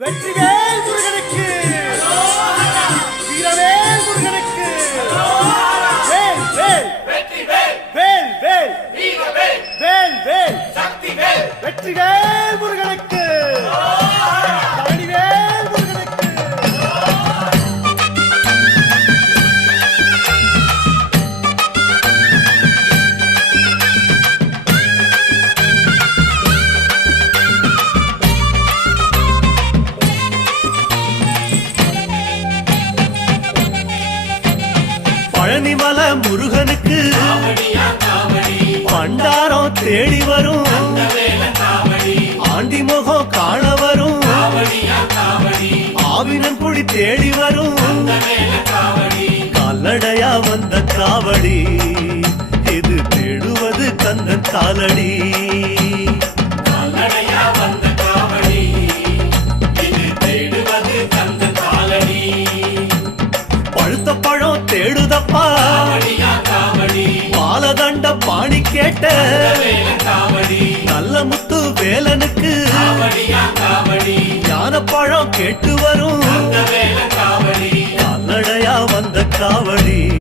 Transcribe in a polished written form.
வெற்றிவேல் முருகனுக்கு வீரவேல் முருகனுக்கு வேல் வேல் வெற்றிவேல் வேல் வேல் வீரவேல் வேல் வேல் சக்திவேல் வெற்றிவேல் முருகனுக்கு தரணிவேல் முருகனுக்கு பழனிமல முருகனுக்கு பண்டாரம் தேடி வரும் ஆண்டி முகம் காண வரும் ஆவினன் குடி தேடி வரும் கால்நடையா வந்த காவடி இது தேடுவது கந்தன் காலடி பழுத்த பழம் தேடுதப்பா பாலதண்ட பாணி கேட்ட நல்ல முத்து வேலனுக்கு ஞான பழம் கேட்டு வரும் கால்நடையா வந்த காவடி